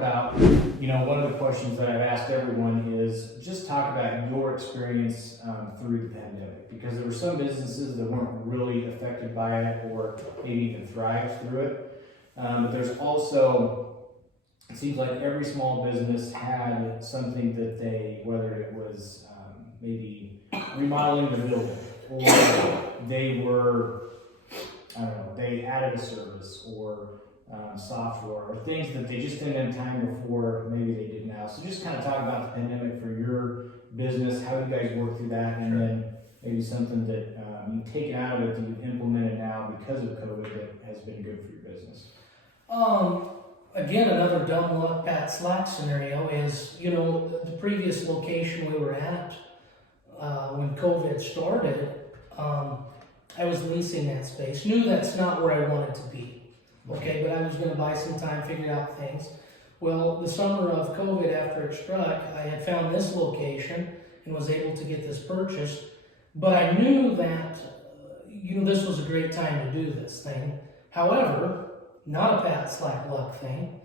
about, one of the questions that I've asked everyone is just talk about your experience through the pandemic, because there were some businesses that weren't really affected by it or maybe even thrived through it. But there's also, it seems like every small business had something that they, whether it was maybe remodeling the building, or they were, I don't know, they added a service or software or things that they just didn't have time before, maybe they did now. So just kind of talk about the pandemic for your business, how you guys work through that, and then maybe something that you've taken out of it that you've implemented now because of COVID that has been good for your business. Again, another dumb luck, Pat Slack scenario is, the previous location we were at when COVID started, I was leasing that space. Knew that's not where I wanted to be. Okay, but I was going to buy some time, figure out things. Well, the summer of COVID, after it struck, I had found this location and was able to get this purchase. But I knew that, this was a great time to do this thing. However, not a Pat Slack luck thing.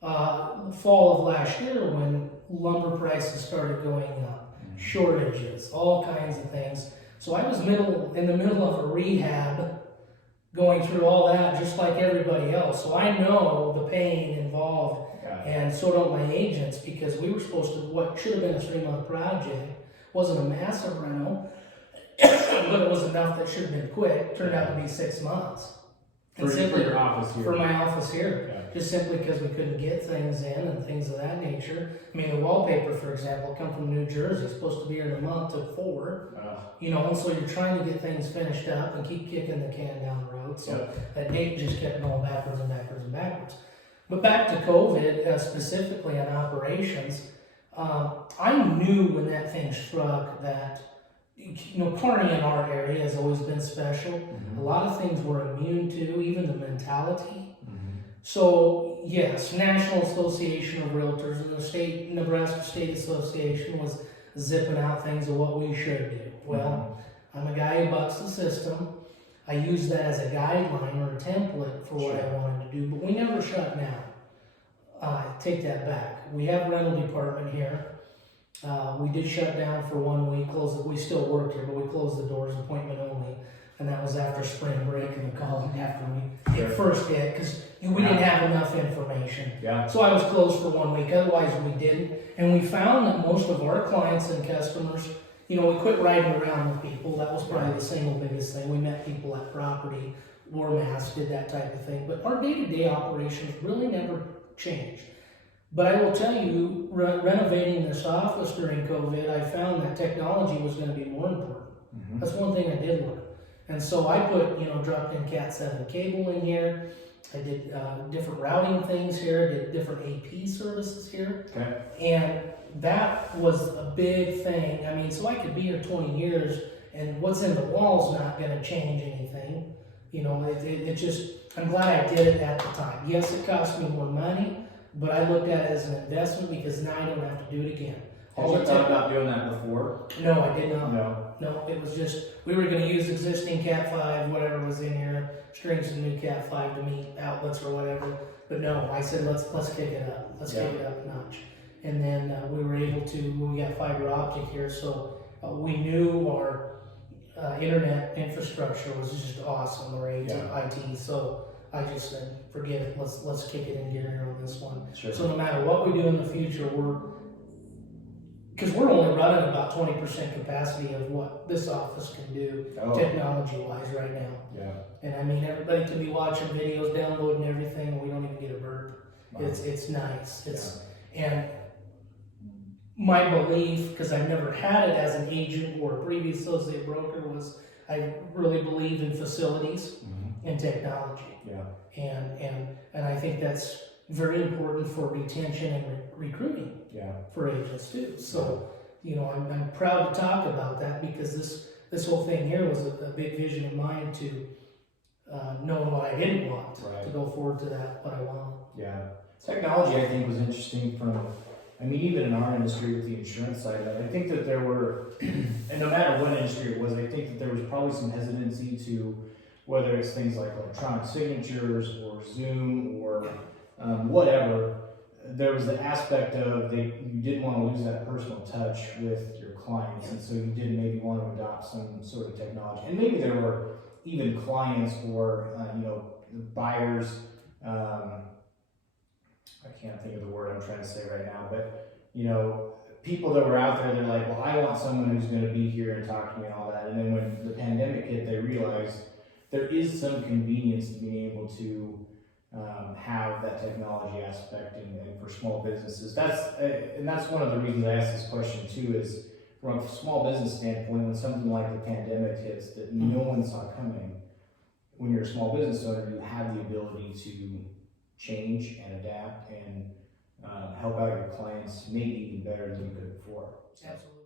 Fall of last year, when lumber prices started going up, shortages, all kinds of things. So I was in the middle of a rehab, going through all that just like everybody else. So I know the pain involved, and so don't my agents, because we were supposed to, what should have been a 3-month project, wasn't a massive rental, but it was enough that should have been quick, turned out to be 6 months. For your office here? For my office here. Yeah. Just simply because we couldn't get things in and things of that nature. I mean, the wallpaper, for example, come from New Jersey, it's supposed to be here in a month, took 4. And so you're trying to get things finished up and keep kicking the can down the road. So that date just kept going backwards and backwards and backwards. But back to COVID, specifically on operations, I knew when that thing struck that, Kearney in our area has always been special. A lot of things we're immune to, even the mentality. So yes, National Association of Realtors and the Nebraska State Association was zipping out things of what we should do. Well, I'm a guy who bucks the system. I use that as a guideline or a template for what I wanted to do, but we never shut down. Take that back. We have a rental department here. We did shut down for 1 week, we still worked here, but we closed the doors, appointment only. And that was after spring break and the call after we first hit, because we didn't have enough information. So I was closed for 1 week, otherwise we didn't. And we found that most of our clients and customers, we quit riding around with people. That was probably the single biggest thing. We met people at property, wore masks, did that type of thing. But our day-to-day operations really never changed. But I will tell you, renovating this office during COVID, I found that technology was going to be more important. That's one thing I did learn. And so I put, dropped in Cat 7 cable in here. I did different routing things here, did different AP services here. And that was a big thing. I mean, so I could be here 20 years and what's in the wall's not going to change anything. It just, I'm glad I did it at the time. Yes, it cost me more money, but I looked at it as an investment because now I don't have to do it again. Had you thought about doing that before? No, I did not. No, it was just, we were going to use existing Cat 5, whatever was in here, string some new Cat 5 to meet outlets or whatever. But no, I said, let's kick it up. Let's kick it up a notch. And then we were able to, we got fiber optic here, so we knew our internet infrastructure was just awesome, or IT. So I just said, forget it, let's kick it in gear on this one. So no matter what we do in the future, because we're only running about 20% capacity of what this office can do technology-wise right now. And I mean, everybody can be watching videos, downloading everything, and we don't even get a burp. It's nice. And my belief, because I've never had it as an agent or a previous associate broker, was I really believe in facilities and technology. And I think that's very important for retention and recruiting for agents too. So, I'm proud to talk about that, because this whole thing here was a big vision of mine to know what I didn't want, to go forward to that, what I want. Technology, I think, was interesting even in our industry with the insurance side of it. I think that there were, and no matter what industry it was, I think that there was probably some hesitancy to, whether it's things like electronic signatures or Zoom or whatever, there was the aspect of you didn't want to lose that personal touch with your clients, and so you did maybe want to adopt some sort of technology. And maybe there were even clients or buyers. I can't think of the word I'm trying to say right now, but people that were out there, they're like, well, I want someone who's going to be here and talk to me and all that. And then when the pandemic hit, they realized there is some convenience in being able to have that technology aspect, and for small businesses, that's one of the reasons I asked this question too. Is from a small business standpoint, when something like the pandemic hits that no one saw coming, when you're a small business owner, you have the ability to change and adapt and help out your clients maybe even better than you could before. Absolutely.